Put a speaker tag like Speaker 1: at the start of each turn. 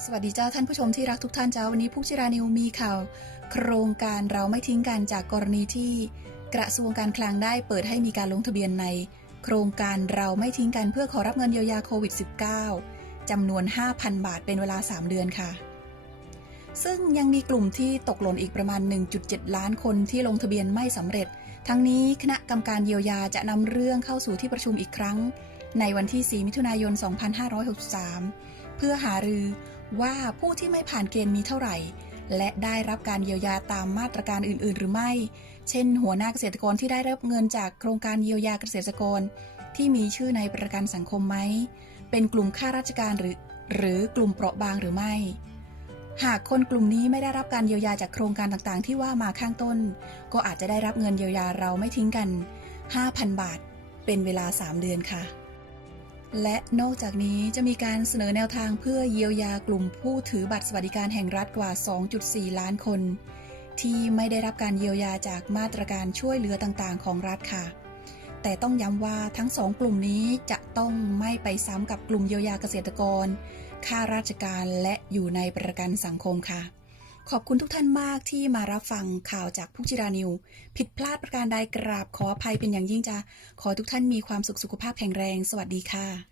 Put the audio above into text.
Speaker 1: สวัสดีเจ้าท่านผู้ชมที่รักทุกท่านจ้าวันนี้พุกจิรานิวมีข่าว โครงการเราไม่ทิ้งกันจากกรณีที่กระทรวงการคลังได้เปิดให้มีการลงทะเบียนใน โครงการเราไม่ทิ้งกันเพื่อขอรับเงินเยียวยาโควิด -19 จำนวน 5,000 บาทเป็นเวลา 3 เดือนค่ะ ซึ่งยังมีกลุ่มที่ตกหล่นอีกประมาณ 1.7 ล้านคนที่ลงทะเบียนไม่สำเร็จ ทั้งนี้คณะกรรมการเยียวยาจะนำเรื่องเข้าสู่ที่ประชุมอีกครั้ง ในวันที่ 4 มิถุนายน 2563 เพื่อหารือ ว่าผู้ที่ไม่ผ่านเกณฑ์มีเท่าไหร่ และได้รับการเยียวยาตามมาตรการอื่น ๆ หรือไม่ เช่น หัวหน้าเกษตรกรที่ได้รับเงินจากโครงการเยียวยาเกษตรกร ที่มีชื่อในประกันสังคมไหม เป็นกลุ่มข้าราชการหรือ หรือกลุ่มเปราะบางหรือไม่ หากคนกลุ่มนี้ไม่ได้รับการเยียวยาจากโครงการต่างๆ ที่ว่ามาข้างต้น ก็อาจจะได้รับเงินเยียวยาเราไม่ทิ้งกัน 5,000 บาท เป็นเวลา 3 เดือนค่ะ และนอกจากนี้จะมีการเสนอแนวทางเพื่อเยียวยากลุ่มผู้ถือบัตรสวัสดิการแห่งรัฐกว่า 2.4 ล้านคน ที่ไม่ได้รับการเยียวยาจากมาตรการช่วยเหลือต่างๆ ของรัฐค่ะ แต่ต้องย้ำว่าทั้งสองกลุ่มนี้จะต้องไม่ไปซ้ำกับกลุ่มเยียวยาเกษตรกร ข้าราชการและอยู่ในประกันสังคมค่ะ ขอบคุณทุกท่านมากที่มารับฟังข่าวจากพุกจิรานิว ผิดพลาดประการใดกราบขออภัยเป็นอย่างยิ่งจ้าขอทุกท่านมีความสุขสุขภาพแข็งแรง สวัสดีค่ะ